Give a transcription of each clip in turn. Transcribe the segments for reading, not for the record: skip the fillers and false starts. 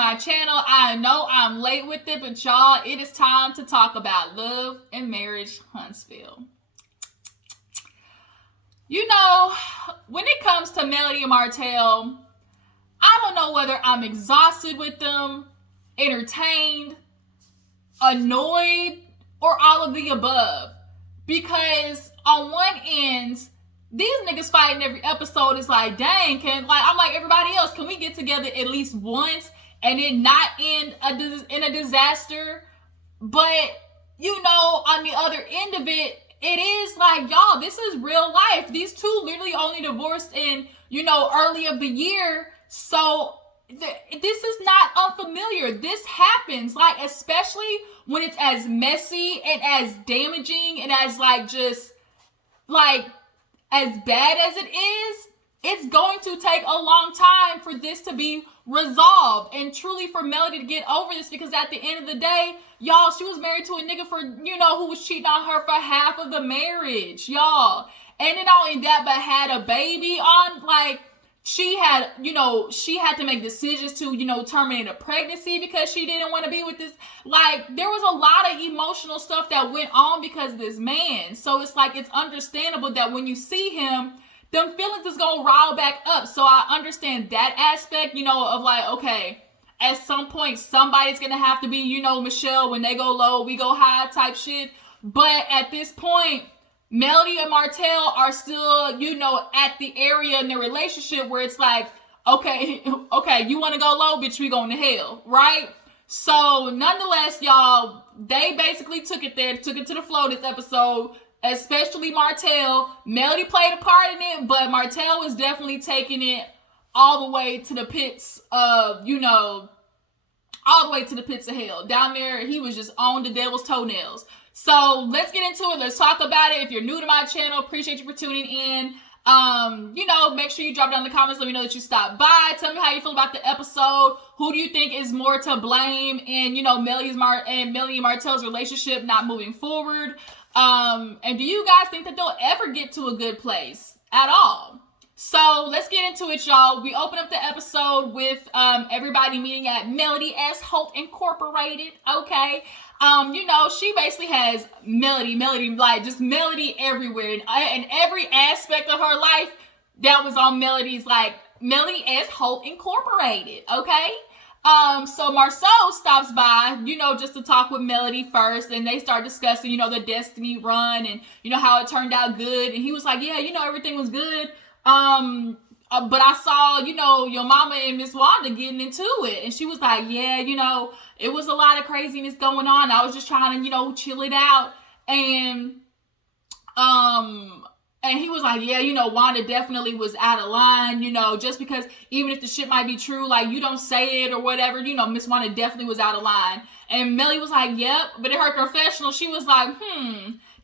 my channel. I know I'm late with it, but y'all, it is time to talk about love and Marriage Huntsville. You know, when it comes to Melody and Martell, I don't know whether I'm exhausted with them, entertained, annoyed, or all of the above. Because on one end, these niggas fighting every episode is like, dang, I'm like everybody else, can we get together at least once and it not end in a disaster? But, you know, on the other end of it, it is like, y'all, this is real life. These two literally only divorced in, you know, early of the year. So this is not unfamiliar. This happens, like, especially when it's as messy and as damaging and as, like, just, like, as bad as it is, it's going to take a long time for this to be resolved and truly for Melody to get over this, because at the end of the day, y'all, she was married to a nigga for, you know, who was cheating on her for half of the marriage, y'all. And then not only that, but had a baby on, like, she had, you know, she had to make decisions to, you know, terminate a pregnancy because she didn't want to be with this. Like, there was a lot of emotional stuff that went on because of this man. So it's like, it's understandable that when you see him, them feelings is going to rile back up. So I understand that aspect, you know, of like, okay, at some point, somebody's going to have to be, you know, Michelle, when they go low, we go high type shit. But at this point, Melody and Martell are still, you know, at the area in their relationship where it's like, okay, you want to go low, bitch, we going to hell, right? So, nonetheless, y'all, they basically took it to the flow this episode, especially Martell. Melody played a part in it, but Martell was definitely taking it all the way to the pits of, you know, all the way to the pits of hell. Down there, he was just on the devil's toenails. So let's get into it. Let's talk about it. If you're new to my channel, appreciate you for tuning in. You know, make sure you drop down in the comments. Let me know that you stopped by. Tell me how you feel about the episode. Who do you think is more to blame in, you know, Melody and Martell's relationship not moving forward? And do you guys think that they'll ever get to a good place at all? So let's get into it, y'all. We open up the episode with everybody meeting at Melody S. Holt Incorporated. Okay. You know, she basically has Melody, like just Melody everywhere. And every aspect of her life that was on Melody's, like, Melody S. Holt Incorporated. Okay. So Marsau stops by, you know, just to talk with Melody first, and they start discussing, you know, the Destiny run and, you know, how it turned out good. And he was like, yeah, you know, everything was good. But I saw, you know, your mama and Miss Wanda getting into it. And she was like, yeah, you know, it was a lot of craziness going on. I was just trying to, you know, chill it out. And he was like, yeah, you know, Wanda definitely was out of line, you know, just because even if the shit might be true, like, you don't say it or whatever, you know, Miss Wanda definitely was out of line. And Melly was like, yep. But in her confessional, she was like,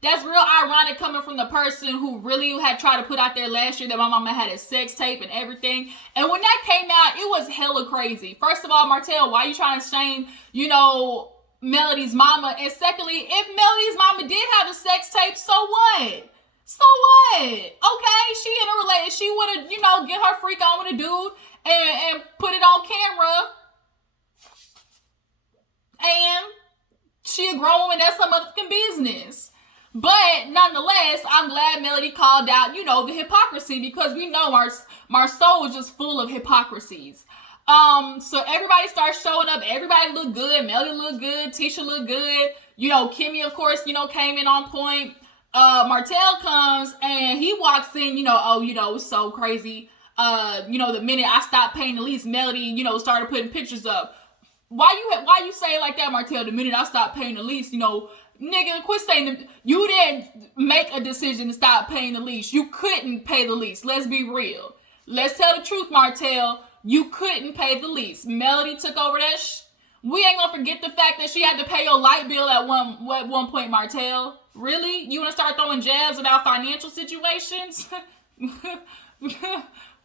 that's real ironic coming from the person who really had tried to put out there last year that my mama had a sex tape and everything. And when that came out, it was hella crazy. First of all, Martell, why are you trying to shame, you know, Melody's mama? And secondly, if Melody's mama did have a sex tape, so what? So what? Okay, she in a relationship. She want to, you know, get her freak on with a dude and put it on camera. And she a grown woman. That's her motherfucking business. But nonetheless, I'm glad Melody called out, you know, the hypocrisy, because we know Marsau is just full of hypocrisies. So everybody starts showing up. Everybody looked good. Melody looked good. Tisha looked good. You know, Kimmy, of course, you know, came in on point. Martell comes and he walks in, you know, oh, you know, it's so crazy. You know, the minute I stopped paying the lease, Melody, you know, started putting pictures up. Why you say it like that, Martell? The minute I stopped paying the lease, you know, nigga, quit saying you didn't make a decision to stop paying the lease. You couldn't pay the lease. Let's be real. Let's tell the truth, Martell. You couldn't pay the lease. Melody took over that we ain't gonna forget the fact that she had to pay your light bill at one point, Martell. Really? You wanna start throwing jabs about financial situations?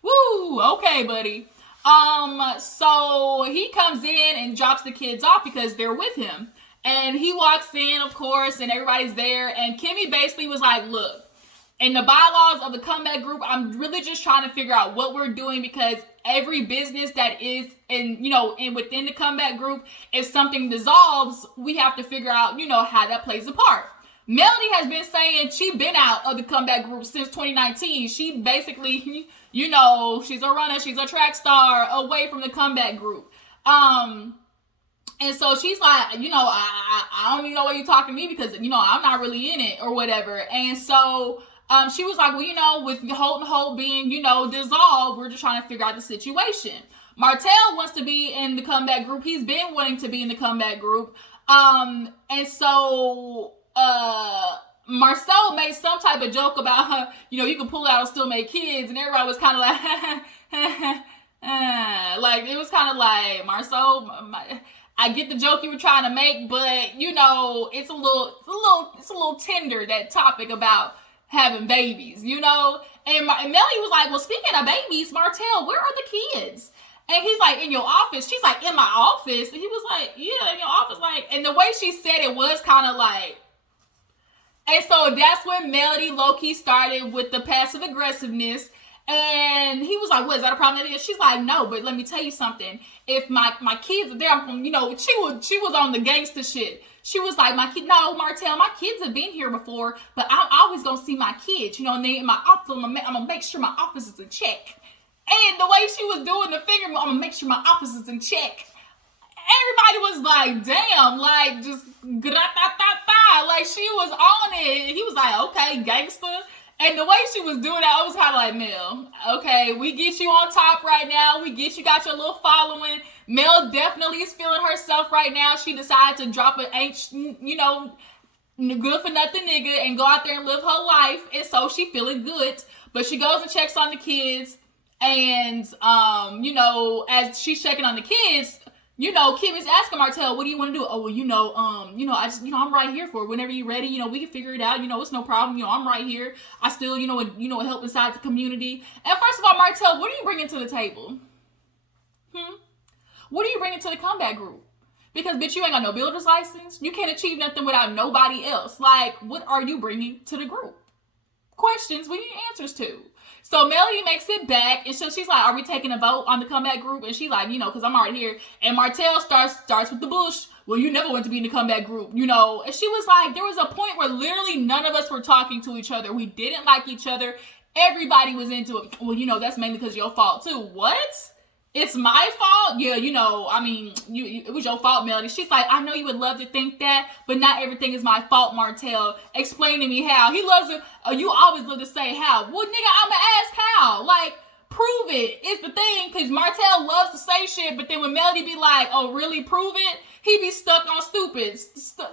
Woo, okay, buddy. So he comes in and drops the kids off because they're with him. And he walks in, of course, and everybody's there. And Kimmy basically was like, look, in the bylaws of the comeback group, I'm really just trying to figure out what we're doing, because every business that is in within the comeback group, if something dissolves, we have to figure out, how that plays a part. Melody has been saying she's been out of the comeback group since 2019. She basically, she's a runner, she's a track star away from the comeback group. And so she's like, I don't even know why you're talking to me because, I'm not really in it or whatever. And so she was like, well, with Holt and Holt being, dissolved, we're just trying to figure out the situation. Martel wants to be in the comeback group. He's been wanting to be in the comeback group. And so Marsau made some type of joke about her, you can pull out and still make kids. And everybody was kind of like, like, it was kind of like, Marsau, I get the joke you were trying to make, but it's a little tender, that topic about having babies, And Melly was like, well, speaking of babies, Martel, where are the kids? And he's like, in your office. She's like, in my office. And he was like, yeah, in your office. Like, and the way she said it was kind of like, and so that's when Melody low-key started with the passive aggressiveness. And he was like, what, is that a problem? And she's like, no, but let me tell you something. If my kids are there, she was on the gangster shit. She was like, no, Martel, my kids have been here before, but I'm always going to see my kids, and they in my office, I'm going to make sure my office is in check. And the way she was doing the finger, I'm going to make sure my office is in check. Everybody was like, damn, like, just gra-ta-ta-ta. Like, she was on it. And he was like, okay, gangster. And the way she was doing that, I was kind of like, Mel, okay, we get you on top right now. We got your little following. Mel definitely is feeling herself right now. She decided to drop an good for nothing nigga and go out there and live her life. And so she feeling good. But she goes and checks on the kids. And, as she's checking on the kids, Kim is asking Martel, what do you want to do? Oh, well, I just, I'm right here for it. Whenever you're ready, we can figure it out. It's no problem. I'm right here. I still, help inside the community. And first of all, Martel, what are you bringing to the table? What are you bringing to the comeback group? Because, bitch, you ain't got no builder's license. You can't achieve nothing without nobody else. Like, what are you bringing to the group? Questions we need answers to. So Melody makes it back, and so she's like, are we taking a vote on the comeback group? And she's like, because I'm already here. And Martel starts with the bush. Well, you never went to be in the comeback group, And she was like, there was a point where literally none of us were talking to each other. We didn't like each other. Everybody was into it. Well, that's mainly because your fault, too. What? It's my fault? Yeah, it was your fault, Melody. She's like, I know you would love to think that, but not everything is my fault, Martel. Explain to me how. He loves it. You always love to say how. Well, nigga, I'ma ask how. Like, prove it. It's the thing, because Martel loves to say shit, but then when Melody be like, oh, really, prove it? He be stuck on stupid.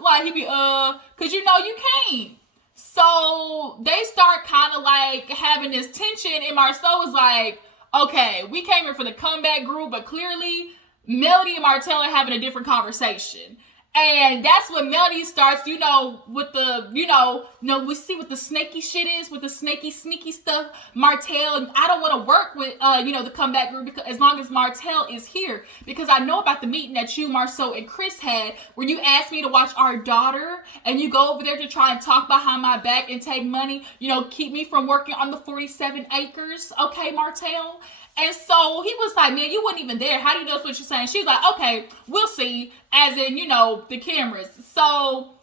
Like, he be, because you can't. So, they start kind of like having this tension, and Marsau was like, okay, we came here for the comeback group, but clearly Melody and Martell are having a different conversation. And that's when Melody starts, with the, we see what the snaky shit is, with the snaky, sneaky stuff. Martell, and I don't want to work with, the comeback group because as long as Martell is here. Because I know about the meeting that you, Marsau, and Chris had where you asked me to watch our daughter and you go over there to try and talk behind my back and take money, keep me from working on the 47 acres. Okay, Martell? And so he was like, man, you weren't even there. How do you know that's what you're saying? She's like, okay, we'll see. As in, the cameras. So,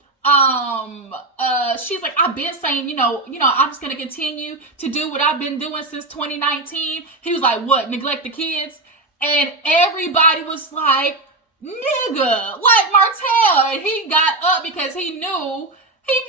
she's like, I've been saying, I'm just going to continue to do what I've been doing since 2019. He was like, what, neglect the kids? And everybody was like, nigga, like Martel. And he got up because he knew he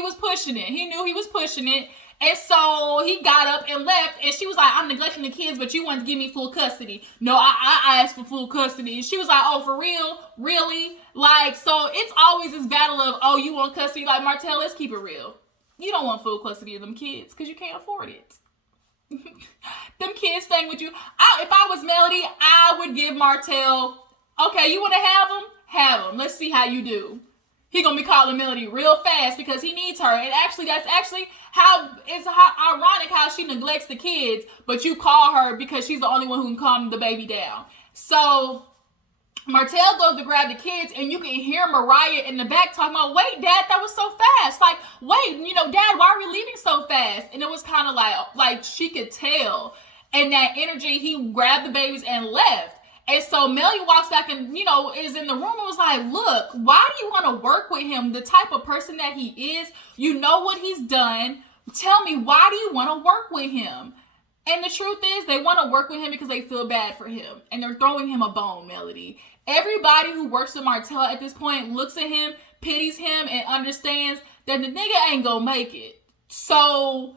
was pushing it. He knew he was pushing it. And so he got up and left, and she was like, I'm neglecting the kids, but you want to give me full custody. No, I asked for full custody. And she was like, oh, for real? Really? Like, so it's always this battle of, oh, you want custody? Like, Martel, let's keep it real. You don't want full custody of them kids because you can't afford it. Them kids staying with you. If I was Melody, I would give Martel, okay, you want to have them? Have them. Let's see how you do. He gonna be calling Melody real fast because he needs her. And that's how ironic how she neglects the kids, but you call her because she's the only one who can calm the baby down. So Martel goes to grab the kids, and you can hear Mariah in the back talking about, wait, Dad, that was so fast. Like, wait, Dad, why are we leaving so fast? And it was kind of like she could tell. And that energy, he grabbed the babies and left. And so Melody walks back and, is in the room and was like, look, why do you want to work with him? The type of person that he is, you know what he's done. Tell me, why do you want to work with him? And the truth is, they want to work with him because they feel bad for him. And they're throwing him a bone, Melody. Everybody who works with Martell at this point looks at him, pities him, and understands that the nigga ain't gonna make it. So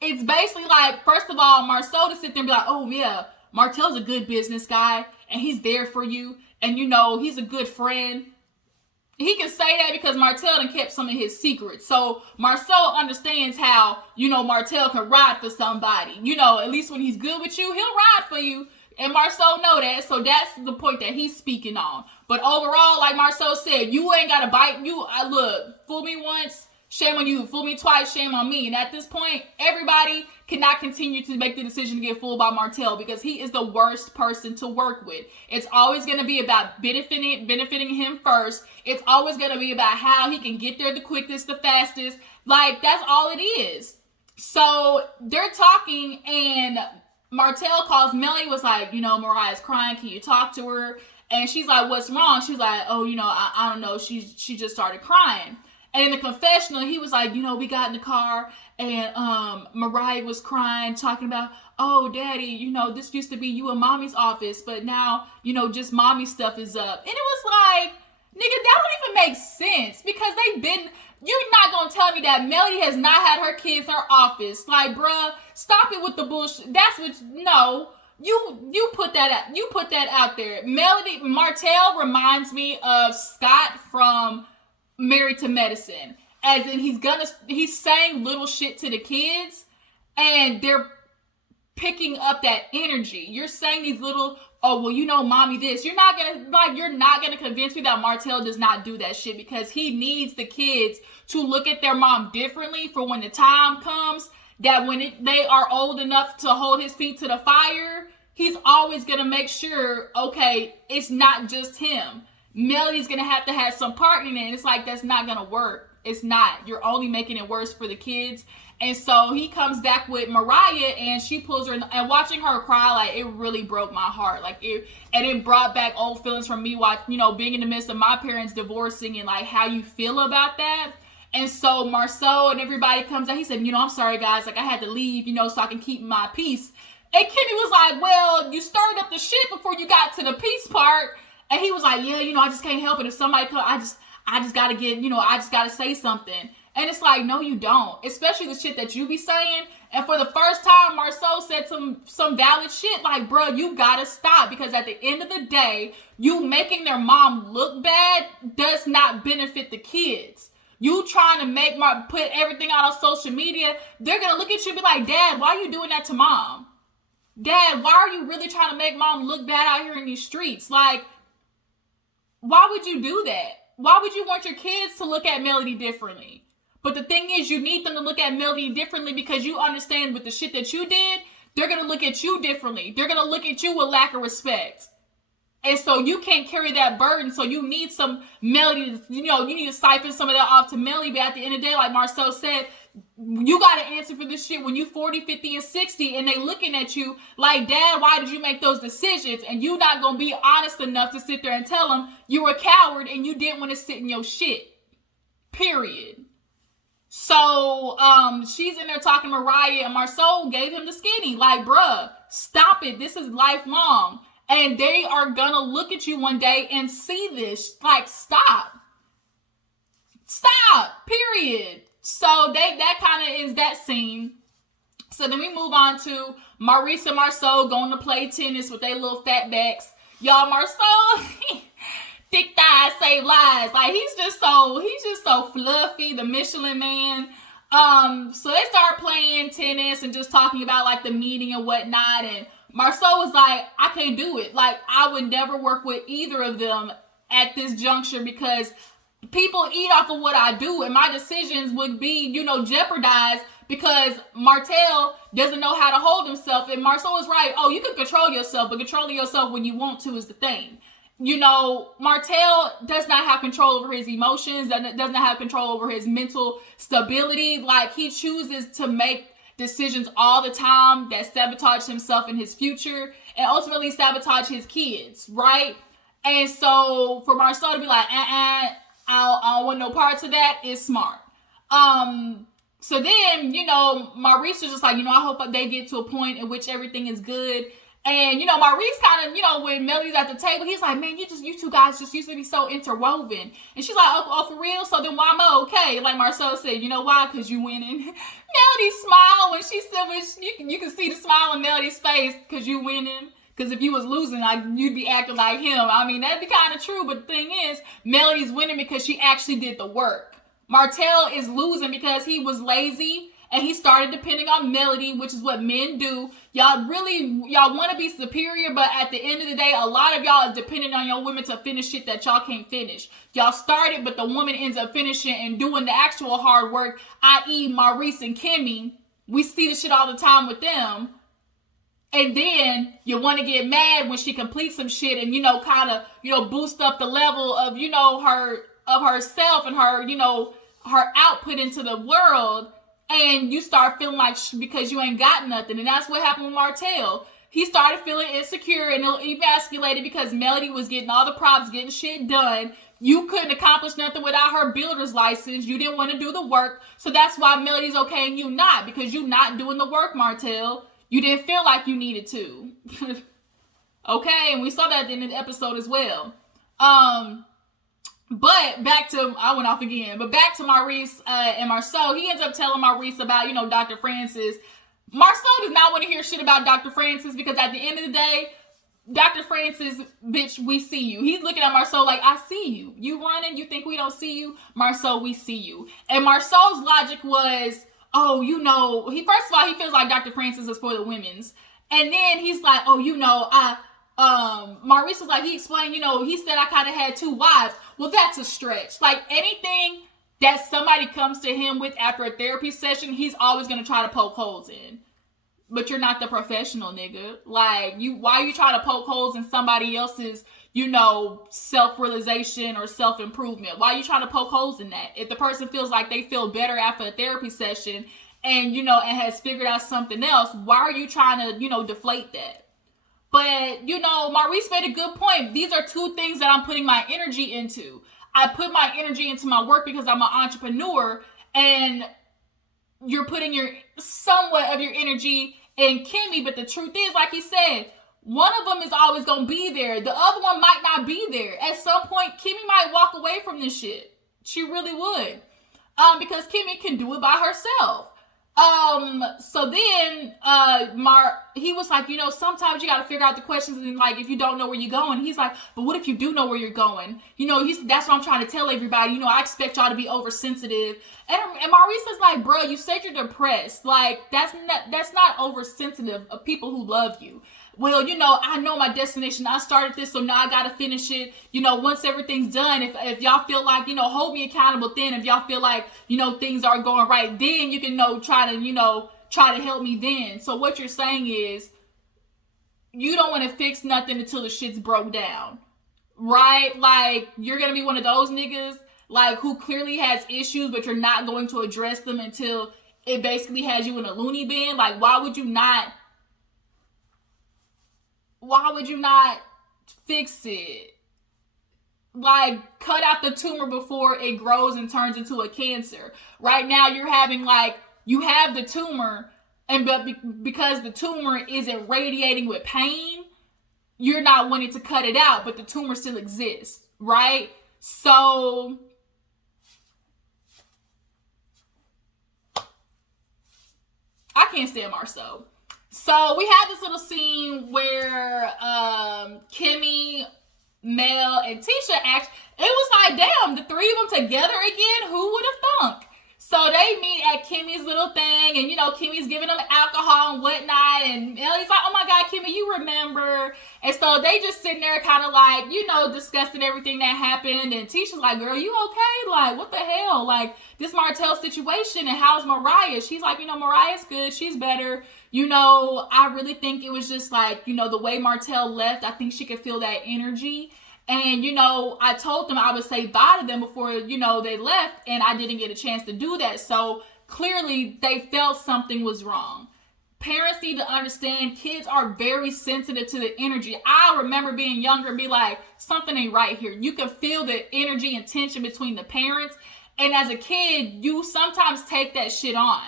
it's basically like, first of all, Marsau to sit there and be like, oh yeah, Martell's a good business guy, and he's there for you, and he's a good friend. He can say that because Martell done kept some of his secrets. So Marsau understands how, Martell can ride for somebody. At least when he's good with you, he'll ride for you. And Marsau know that. So that's the point that he's speaking on. But overall, like Marsau said, you ain't got to bite. Look, fool me once, shame on you. Fool me twice, shame on me. And at this point, everybody cannot continue to make the decision to get fooled by Martell because he is the worst person to work with. It's always going to be about benefiting him first. It's always going to be about how he can get there the quickest, the fastest. Like, that's all it is. So they're talking, and Martell calls Melody, was like, Mariah's crying. Can you talk to her? And she's like, what's wrong? She's like, oh, I don't know. She just started crying. And in the confessional, he was like, we got in the car and Mariah was crying, talking about, oh, daddy, this used to be you and mommy's office, but now, just mommy stuff is up. And it was like, nigga, that don't even make sense because you're not going to tell me that Melody has not had her kids in her office. Like, bruh, stop it with the bullshit. No. You put that out there. Martell reminds me of Scott from Married to Medicine. As in he's saying little shit to the kids and they're picking up that energy. You're saying these little, oh, well, mommy this. You're not gonna convince me that Martell does not do that shit because he needs the kids to look at their mom differently for when the time comes that when they are old enough to hold his feet to the fire, he's always gonna make sure, okay, it's not just him. Melody's gonna have to have some part in it. And it's like, that's not gonna work. It's not. You're only making it worse for the kids. And so he comes back with Mariah and she pulls her in, and watching her cry, like, it really broke my heart. Like, it brought back old feelings from me, being in the midst of my parents divorcing and like how you feel about that. And so Marsau and everybody comes out. He said, I'm sorry guys, like I had to leave, so I can keep my peace. And Kenny was like, well, you stirred up the shit before you got to the peace part. And he was like, yeah, I just can't help it. If somebody comes, I just gotta get, I just gotta say something. And it's like, no, you don't. Especially the shit that you be saying. And for the first time, Marsau said some valid shit. Like, bro, you gotta stop. Because at the end of the day, you making their mom look bad does not benefit the kids. You trying to put everything out on social media. They're gonna look at you and be like, Dad, why are you doing that to mom? Dad, why are you really trying to make mom look bad out here in these streets? Like, why would you do that? Why would you want your kids to look at Melody differently? But the thing is, you need them to look at Melody differently because you understand with the shit that you did, they're going to look at you differently. They're going to look at you with lack of respect. And so you can't carry that burden. So you need some Melody, you need to siphon some of that off to Melody. But at the end of the day, like Marsau said, you got to answer for this shit when you 40, 50, and 60 and they looking at you like, Dad, why did you make those decisions? And you not going to be honest enough to sit there and tell them you were a coward and you didn't want to sit in your shit. Period. So she's in there talking to Mariah and Marsau gave him the skinny. Like, bruh, stop it. This is lifelong. And they are going to look at you one day and see this. Like, stop. Stop. Period. So that kind of is that scene. So then we move on to Maurice and Marsau going to play tennis with their little fat backs. Y'all, Marsau, thick thighs save lives. Like he's just so fluffy, the Michelin man. So they start playing tennis and just talking about like the meeting and whatnot. And Marsau was like, I can't do it. Like I would never work with either of them at this juncture because people eat off of what I do and my decisions would be, jeopardized because Martel doesn't know how to hold himself. And Marsau is right. Oh, you can control yourself, but controlling yourself when you want to is the thing. Martel does not have control over his emotions, does not have control over his mental stability. Like he chooses to make decisions all the time that sabotage himself and his future and ultimately sabotage his kids, right? And so for Marsau to be like, I don't want no parts of that is smart. So then, Maurice was just like, I hope they get to a point in which everything is good. And, Maurice kind of, when Melody's at the table, he's like, man, you two guys just used to be so interwoven. And she's like, oh, for real? So then why am I okay? Like Marsau said, you know why? Because you winning. Melody smiled when she said, you can see the smile on Melody's face because you winning. Because if you was losing, you'd be acting like him. I mean, that'd be kind of true. But the thing is, Melody's winning because she actually did the work. Martell is losing because he was lazy and he started depending on Melody, which is what men do. Y'all want to be superior, but at the end of the day, a lot of y'all is depending on your women to finish shit that y'all can't finish. Y'all started, but the woman ends up finishing and doing the actual hard work, i.e. Maurice and Kimmy. We see the shit all the time with them. And then you want to get mad when she completes some shit and, kind of, boost up the level of, herself and her, her output into the world. And you start feeling like because you ain't got nothing. And that's what happened with Martel. He started feeling insecure and emasculated because Melody was getting all the props, getting shit done. You couldn't accomplish nothing without her builder's license. You didn't want to do the work. So that's why Melody's okay and you not. Because you not doing the work, Martel. You didn't feel like you needed to. Okay, and we saw that in the episode as well. But back to, I went off again, but back to Maurice and Marsau. He ends up telling Maurice about, Dr. Francis. Marsau does not want to hear shit about Dr. Francis because at the end of the day, Dr. Francis, bitch, we see you. He's looking at Marsau like, I see you. You running, you think we don't see you? Marsau, we see you. And Marsau's logic was, oh, first of all, he feels like Dr. Francis is for the women's. And then he's like, oh, Maurice was like, he explained, he said I kind of had 2 wives. Well, that's a stretch. Like anything that somebody comes to him with after a therapy session, he's always going to try to poke holes in. But you're not the professional, nigga. Like, why are you trying to poke holes in somebody else's, self-realization or self-improvement? Why are you trying to poke holes in that? If the person feels like they feel better after a therapy session and, and has figured out something else, why are you trying to, deflate that? But, Maurice made a good point. These are 2 things that I'm putting my energy into. I put my energy into my work because I'm an entrepreneur, and you're putting somewhat of your energy in Kimmy. But the truth is, like he said, one of them is always going to be there. The other one might not be there. At some point, Kimmy might walk away from this shit. She really would. Because Kimmy can do it by herself. So then, he was like, sometimes you got to figure out the questions and like, if you don't know where you're going, he's like, but what if you do know where you're going? That's what I'm trying to tell everybody. I expect y'all to be oversensitive. And Maurice is like, bro, you said you're depressed. Like, that's not oversensitive of people who love you. Well, I know my destination. I started this, so now I got to finish it. Once everything's done, if y'all feel like, hold me accountable then. If y'all feel like, things aren't going right, then you can, try to help me then. So what you're saying is, you don't want to fix nothing until the shit's broke down. Right? Like, you're going to be one of those niggas, like, who clearly has issues, but you're not going to address them until it basically has you in a loony bin. Like, why would you not fix it? Like, cut out the tumor before it grows and turns into a cancer. Right now, you're having, like, you have the tumor, because the tumor isn't radiating with pain, you're not wanting to cut it out, but the tumor still exists, right? So, I can't stand Marsau. So we had this little scene where Kimmy, Mel, and Tisha it was like, damn, the 3 of them together again? Who would have thunk? So they meet at Kimmy's little thing, and Kimmy's giving them alcohol and whatnot, and Melly's like, oh my God, Kimmy, you remember? And so they just sitting there kind of like, discussing everything that happened, and Tisha's like, girl, you okay? Like, what the hell? Like, this Martell situation, and how's Mariah? She's like, Mariah's good, she's better. I really think it was just like, the way Martell left, I think she could feel that energy. And, I told them I would say bye to them before, they left, and I didn't get a chance to do that. So clearly they felt something was wrong. Parents need to understand kids are very sensitive to the energy. I remember being younger and be like, something ain't right here. You can feel the energy and tension between the parents. And as a kid, you sometimes take that shit on.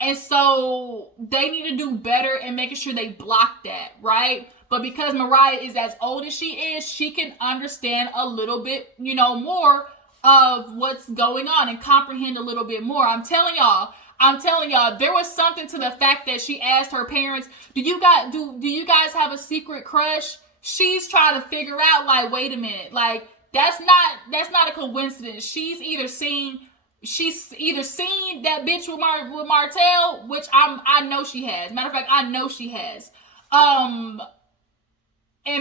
And so they need to do better in making sure they block that, right? But because Mariah is as old as she is, she can understand a little bit, more of what's going on and comprehend a little bit more. I'm telling y'all, there was something to the fact that she asked her parents, do you guys have a secret crush? She's trying to figure out, like, wait a minute, like, that's not a coincidence. She's either seen that bitch with Martell, which I know she has. Matter of fact, I know she has. And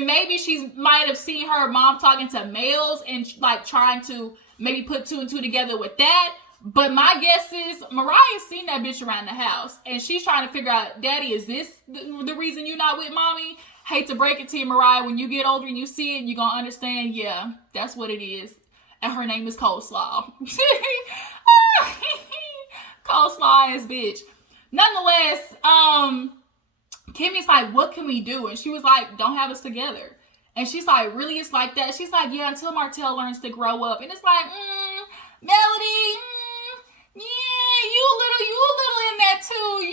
maybe she might have seen her mom talking to males and like trying to maybe put two and two together with that. But my guess is Mariah's seen that bitch around the house and she's trying to figure out, Daddy, is this the reason you're not with Mommy? Hate to break it to you, Mariah. When you get older and you see it, you're going to understand, yeah, that's what it is. And her name is Coleslaw. Coleslaw ass bitch. Nonetheless, Kimmy's like, what can we do? And she was like, don't have us together. And she's like, really? It's like that? She's like, yeah, until Martell learns to grow up. And it's like, Melody, yeah, you a little in that too.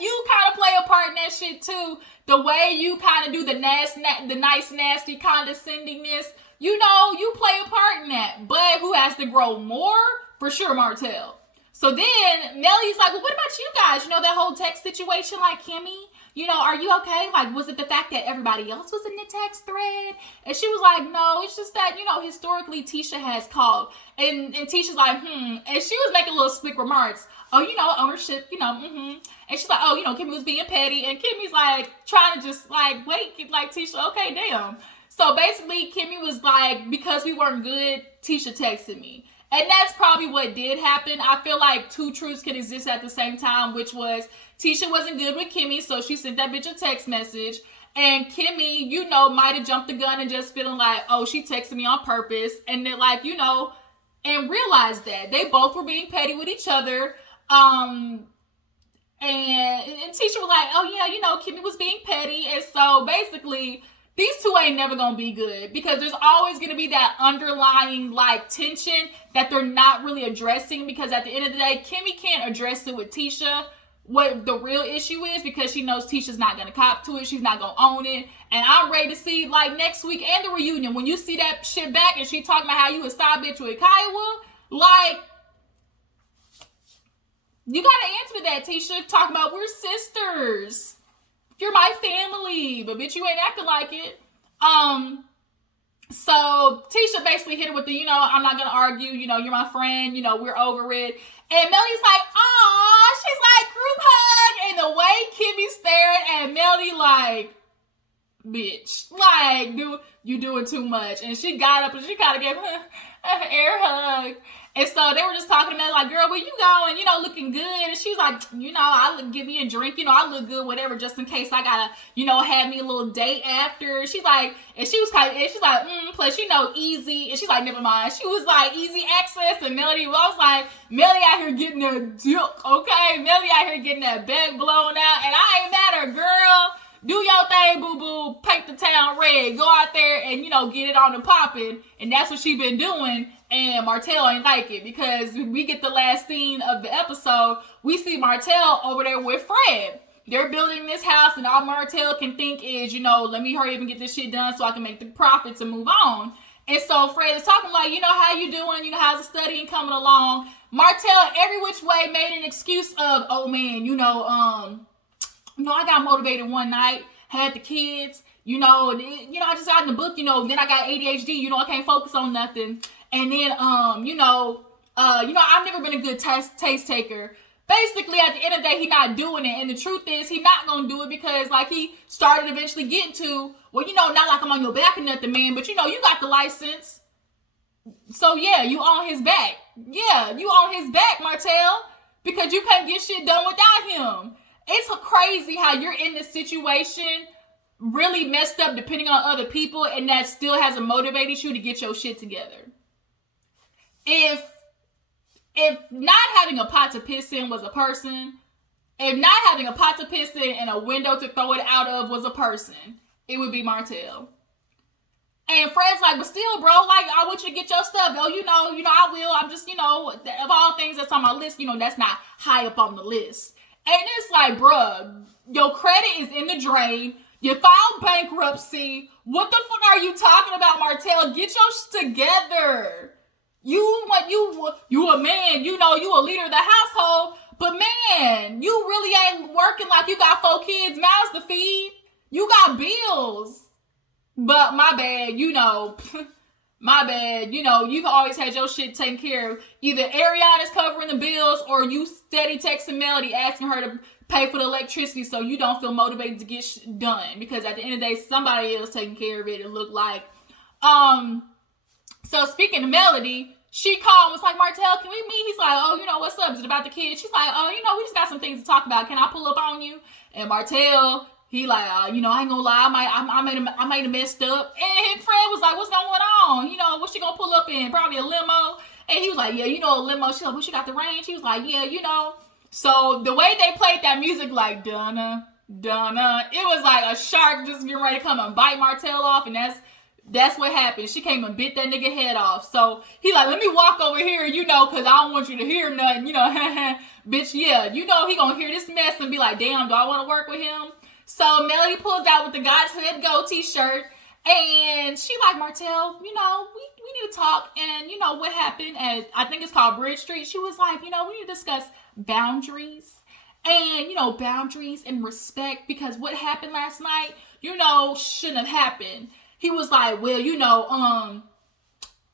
You kind of play a part in that shit too. The way you kind of do the nice, nasty condescendingness, you play a part in that. But who has to grow more? For sure, Martell. So then Melly's like, well, what about you guys? That whole text situation, like, Kimmy, are you okay? Like, was it the fact that everybody else was in the text thread? And she was like, no, it's just that, historically Tisha has called. And Tisha's like, And she was making little slick remarks. Oh, ownership, And she's like, oh, Kimmy was being petty. And Kimmy's like, trying to just like, wait, like, Tisha, okay, damn. So basically, Kimmy was like, because we weren't good, Tisha texted me. And that's probably what did happen. I feel like two truths can exist at the same time, which was Tisha wasn't good with Kimmy, so she sent that bitch a text message. And Kimmy, might have jumped the gun and just feeling like, oh, she texted me on purpose. And then, like, and realized that they both were being petty with each other. And Tisha was like, oh, yeah, Kimmy was being petty. And so basically, these two ain't never gonna be good because there's always gonna be that underlying like tension that they're not really addressing, because at the end of the day, Kimmy can't address it with Tisha what the real issue is, because she knows Tisha's not gonna cop to it, she's not gonna own it. And I'm ready to see like next week and the reunion when you see that shit back and she talking about how you a side bitch with Kiowa, like, you gotta answer to that, Tisha. Talking about we're sisters. You're my family, but bitch, you ain't acting like it. So Tisha basically hit her with the, I'm not gonna argue, you're my friend, we're over it. And Melly's like, aw, she's like, group hug. And the way Kimmy stared at Melly like, bitch, like, dude, you doing too much. And she got up and she kind of gave her an air hug. And so they were just talking to me like, girl, where you going? Looking good. And she's like, give me a drink. I look good, whatever, just in case I gotta, have me a little date after. She's like, and she's like, plus, easy. And she's like, never mind. She was like, easy access. And Melody was like, Melody out here getting that dick, okay? Melody out here getting that back blown out. And I ain't mad at her, girl. Do your thing, boo-boo. Paint the town red. Go out there and, get it on and popping. And that's what she been doing. And Martell ain't like it, because we get the last scene of the episode. We see Martell over there with Fred. They're building this house, and all Martell can think is, let me hurry up and get this shit done so I can make the profits and move on. And so Fred is talking like, how you doing? How's the studying coming along? Martell, every which way, made an excuse of, oh man, I got motivated one night, had the kids, I just got in the book, then I got ADHD, I can't focus on nothing. And then, I've never been a good taste taker. Basically, at the end of the day, he not doing it. And the truth is, he not going to do it because, like, he started eventually getting to, well, not like I'm on your back or nothing, man, but, you got the license. So, yeah, you on his back. Yeah, you on his back, Martell, because you can't get shit done without him. It's crazy how you're in this situation really messed up depending on other people, and that still hasn't motivated you to get your shit together. If if not having a pot to piss in was a person, if not having a pot to piss in and a window to throw it out of was a person, it would be Martell. And Fred's like, but still, bro, like, I want you to get your stuff. Oh, I will. I'm just, of all things that's on my list, that's not high up on the list. And it's like, bruh, your credit is in the drain. You filed bankruptcy. What the fuck are you talking about, Martell? Get your shit together. You a man, you a leader of the household, but man, you really ain't working like you got 4 kids' mouths to feed. You got bills. But my bad, my bad, you've always had your shit taken care of. Either Ariana is covering the bills or you steady texting Melody asking her to pay for the electricity so you don't feel motivated to get done. Because at the end of the day, somebody else taking care of it, it looked like. So speaking of Melody, she called and was like, Martell, can we meet? He's like, oh, what's up? Is it about the kids? She's like, oh, we just got some things to talk about. Can I pull up on you? And Martell, he like, I ain't gonna lie, I might have messed up. And Fred was like, what's going on? What she gonna pull up in? Probably a limo. And he was like, yeah, a limo. She's like, well, she got the range. He was like, yeah, So the way they played that music, like, Donna, it was like a shark just getting ready to come and bite Martell off. And that's what happened. She came and bit that nigga head off. So he like, let me walk over here, because I don't want you to hear nothing, bitch, yeah. He gonna hear this mess and be like, damn, do I want to work with him? So Melody pulls out with the God's Head Go t-shirt, and she like, Martell, we need to talk, and what happened at, I think it's called Bridge Street. She was like, we need to discuss boundaries, and boundaries and respect, because what happened last night, shouldn't have happened. He was like, well,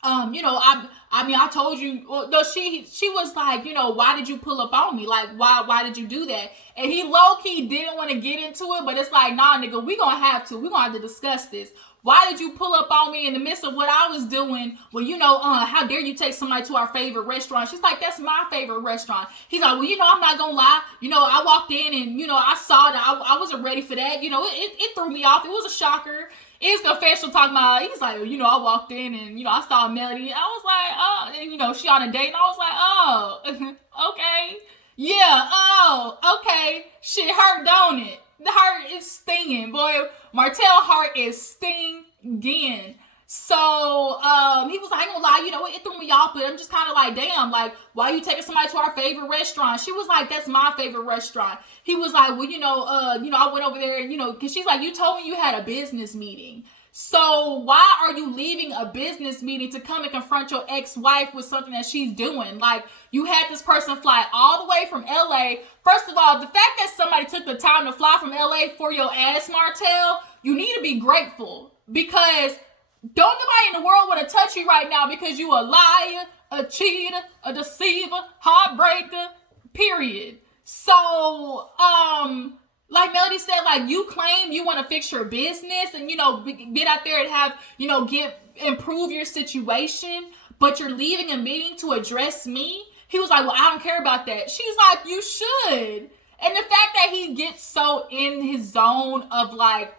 I told you. Well, no, she was like, why did you pull up on me? Like, why did you do that? And he low key didn't want to get into it, but it's like, nah, nigga, we gonna have to discuss this. Why did you pull up on me in the midst of what I was doing? Well, how dare you take somebody to our favorite restaurant? She's like, that's my favorite restaurant. He's like, well, I'm not gonna lie. I walked in and, I saw that I wasn't ready for that. It threw me off. It was a shocker. His confessional talking about, he's like, I walked in and, I saw Melody. I was like, oh, and, she on a date. And I was like, oh, okay. Yeah, oh, okay. Shit hurt, don't it? The heart is stinging, boy. Martell heart is stinging. So, he was like, I ain't gonna lie, it threw me off, but I'm just kind of like, damn, like, why you taking somebody to our favorite restaurant? She was like, that's my favorite restaurant. He was like, well, I went over there, because she's like, you told me you had a business meeting. So why are you leaving a business meeting to come and confront your ex-wife with something that she's doing? Like, you had this person fly all the way from LA. First of all, the fact that somebody took the time to fly from LA for your ass, Martell, you need to be grateful, because don't nobody in the world want to touch you right now because you a liar, a cheater, a deceiver, heartbreaker, period. So, like Melody said, like, you claim you want to fix your business and, get out there and have, improve your situation, but you're leaving a meeting to address me. He was like, well, I don't care about that. She's like, you should. And the fact that he gets so in his zone of like,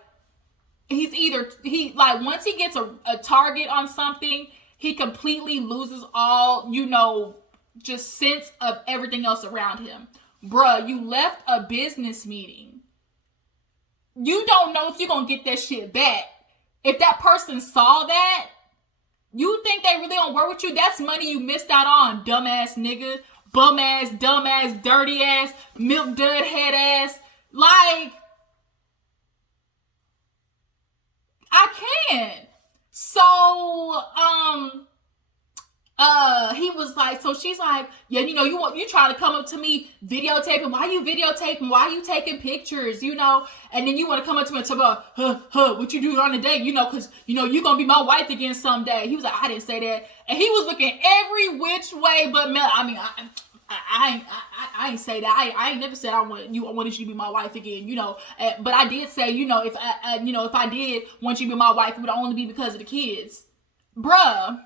once he gets a target on something, he completely loses all, just sense of everything else around him. Bruh, you left a business meeting. You don't know if you're going to get that shit back. If that person saw that, you think they really don't work with you? That's money you missed out on, dumbass nigga. Bum ass, dumb ass, dirty ass, milk dud head ass. Like, I can't. So, he was like, so she's like, yeah, you try to come up to me videotaping. Why you videotaping? Why you taking pictures? And then you want to come up to me and talk about, what you do on the date? Because, you're going to be my wife again someday. He was like, I didn't say that. And he was looking every which way but Mel. I mean, I ain't say that. I ain't never said I wanted you to be my wife again, But I did say, if I did want you to be my wife, it would only be because of the kids. Bruh.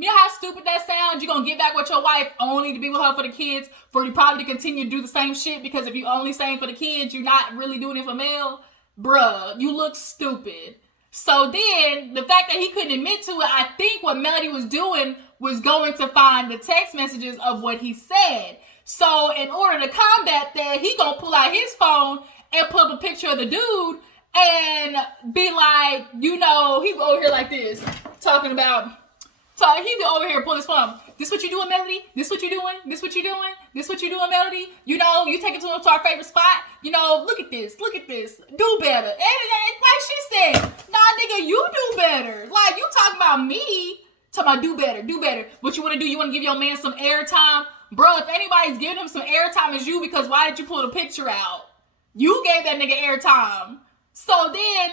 You know how stupid that sounds? You're going to get back with your wife only to be with her for the kids, for you probably to continue to do the same shit, because if you only saying for the kids, you're not really doing it for Mel. Bruh, you look stupid. So then, the fact that he couldn't admit to it, I think what Melody was doing was going to find the text messages of what he said. So in order to combat that, he gonna pull out his phone and put up a picture of the dude and be like, you know, he over here like this, talking about, so he be over here pulling his phone. This what you doing, Melody? This what you doing? This what you doing? This what you doing, Melody? You know, you take it to our favorite spot. You know, look at this. Look at this. Do better. And like she said, nah, nigga, you do better. Like, you talking about me. Talking about do better. Do better. What you want to do? You want to give your man some airtime? Bro, if anybody's giving him some airtime, it's you, because why did you pull the picture out? You gave that nigga airtime. So then,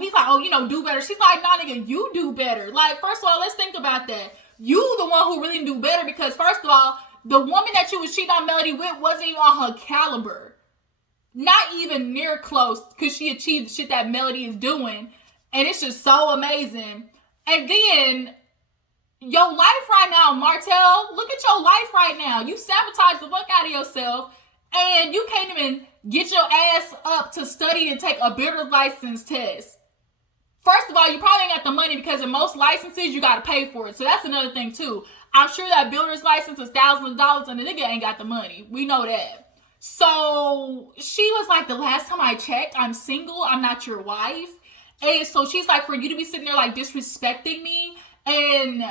he's like, oh, you know, do better. She's like, nah, nigga, you do better. Like, first of all, let's think about that. You the one who really do better, because first of all, the woman that you was cheating on Melody with wasn't even on her caliber. Not even near close, because she achieved the shit that Melody is doing. And it's just so amazing. And then, your life right now, Martel, look at your life right now. You sabotage the fuck out of yourself, and you can't even get your ass up to study and take a builder's license test. First of all, you probably ain't got the money, because in most licenses, you got to pay for it. So that's another thing, too. I'm sure that builder's license is thousands of dollars, and the nigga ain't got the money. We know that. So she was like, the last time I checked, I'm single. I'm not your wife. And so she's like, for you to be sitting there like disrespecting me. And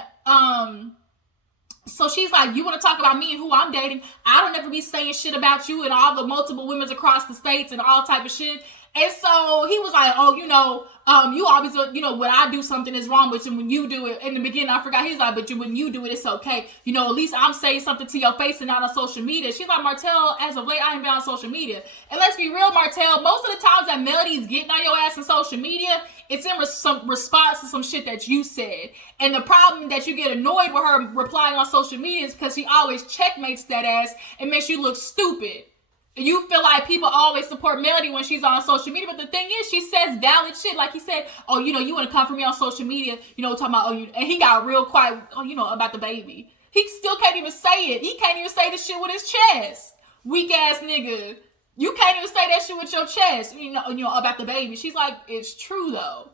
so she's like, you want to talk about me and who I'm dating? I don't ever be saying shit about you and all the multiple women across the states and all type of shit. And so he was like, oh, you know, you always, you know, when I do something is wrong, but when you do it, in the beginning, I forgot, he's like, but when you do it, it's okay. You know, at least I'm saying something to your face and not on social media. She's like, Martel, as of late, I ain't been on social media. And let's be real, Martel, most of the times that Melody's getting on your ass on social media, it's in some response to some shit that you said. And the problem that you get annoyed with her replying on social media is because she always checkmates that ass and makes you look stupid. You feel like people always support Melody when she's on social media, but the thing is, she says valid shit. Like he said, oh, you know, you want to come for me on social media, you know, talking about, oh, you, and he got real quiet, oh, you know, about the baby. He still can't even say it. He can't even say the shit with his chest. Weak ass nigga. You can't even say that shit with your chest, you know, about the baby. She's like, it's true though.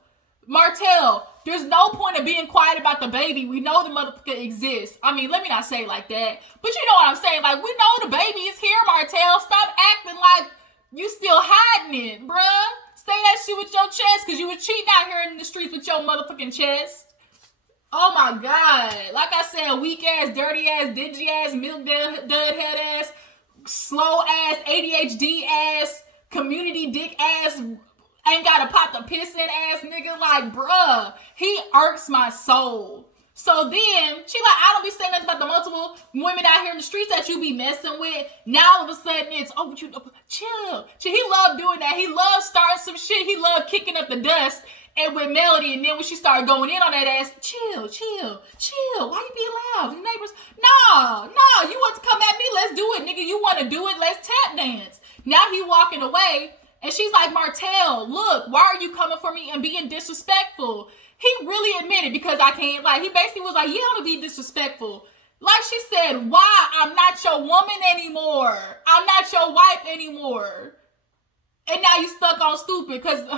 Martel, there's no point of being quiet about the baby. We know the motherfucker exists. I mean, let me not say it like that. But you know what I'm saying. Like, we know the baby is here, Martel. Stop acting like you still hiding it, bruh. Say that shit with your chest, because you were cheating out here in the streets with your motherfucking chest. Oh my God. Like I said, weak ass, dirty ass, dingy ass, milk dud head ass, slow ass, ADHD ass, community dick ass, ain't gotta pop the piss in ass nigga. Like, bruh, he irks my soul. So then, she like, I don't be saying nothing about the multiple women out here in the streets that you be messing with. Now all of a sudden it's, oh, you chill. He love doing that. He loves starting some shit. He love kicking up the dust and with Melody. And then when she started going in on that ass, chill. Why you be loud? The neighbors, no, you want to come at me? Let's do it, nigga. You want to do it? Let's tap dance. Now he walking away. And she's like, Martel, look, why are you coming for me and being disrespectful? He really admitted, because I can't, like, he basically was like, yeah, I'm gonna be disrespectful. Like she said, why? I'm not your woman anymore. I'm not your wife anymore. And now you stuck on stupid, because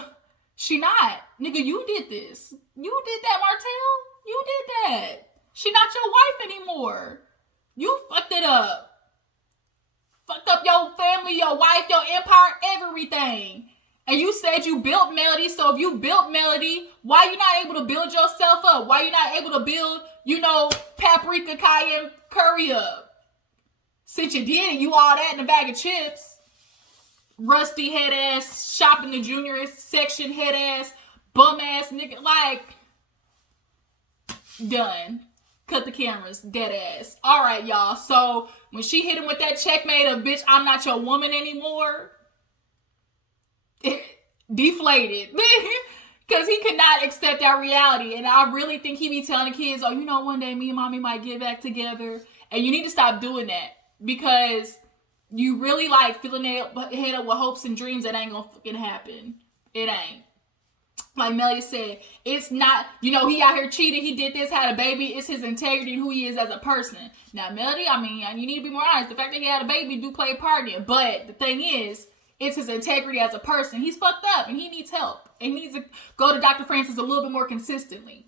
she not. Nigga, you did this. You did that, Martel. You did that. She not your wife anymore. You fucked it up. Fucked up your family, your wife, your empire, everything. And you said you built Melody. So if you built Melody, why you not able to build yourself up? Why you not able to build, you know, paprika, cayenne, curry up? Since you did it, you all that in a bag of chips. Rusty head ass, shopping the junior section head ass, bum ass nigga. Like, done. Cut the cameras, dead ass. All right, y'all. So when she hit him with that checkmate of, bitch, I'm not your woman anymore, deflated. Because he could not accept that reality. And I really think he be telling the kids, oh, you know, one day me and mommy might get back together. And you need to stop doing that. Because you really like filling their head up with hopes and dreams that ain't gonna fucking happen. It ain't. Like Melia said, it's not, you know, he out here cheating, he did this, had a baby, it's his integrity and who he is as a person. Now, Melody, I mean, you need to be more honest. The fact that he had a baby do play a part in it. But the thing is, it's his integrity as a person. He's fucked up and he needs help. And he needs to go to Dr. Francis a little bit more consistently.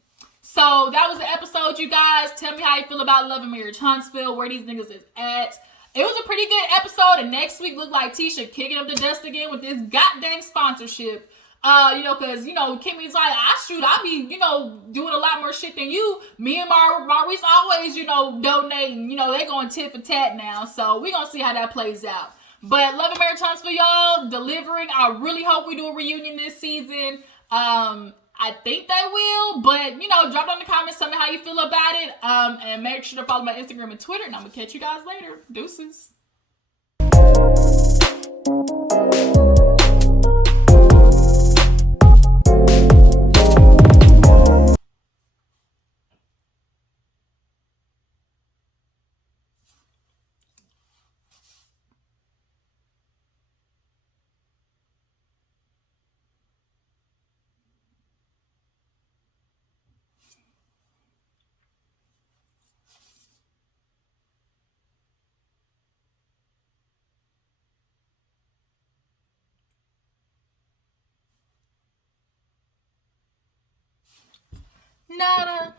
So that was the episode, you guys. Tell me how you feel about Love and Marriage Huntsville, where these niggas is at. It was a pretty good episode, and next week looked like Tisha kicking up the dust again with this goddamn sponsorship. Because, Kimmy's like, I be, doing a lot more shit than you. Me and Maurice always, donating. They going tit for tat now. So we gonna see how that plays out. But Love and Marriage Huntsville, y'all, delivering. I really hope we do a reunion this season. I think they will, but, drop down in the comments, tell me how you feel about it, and make sure to follow my Instagram and Twitter, and I'm going to catch you guys later. Deuces. Nada.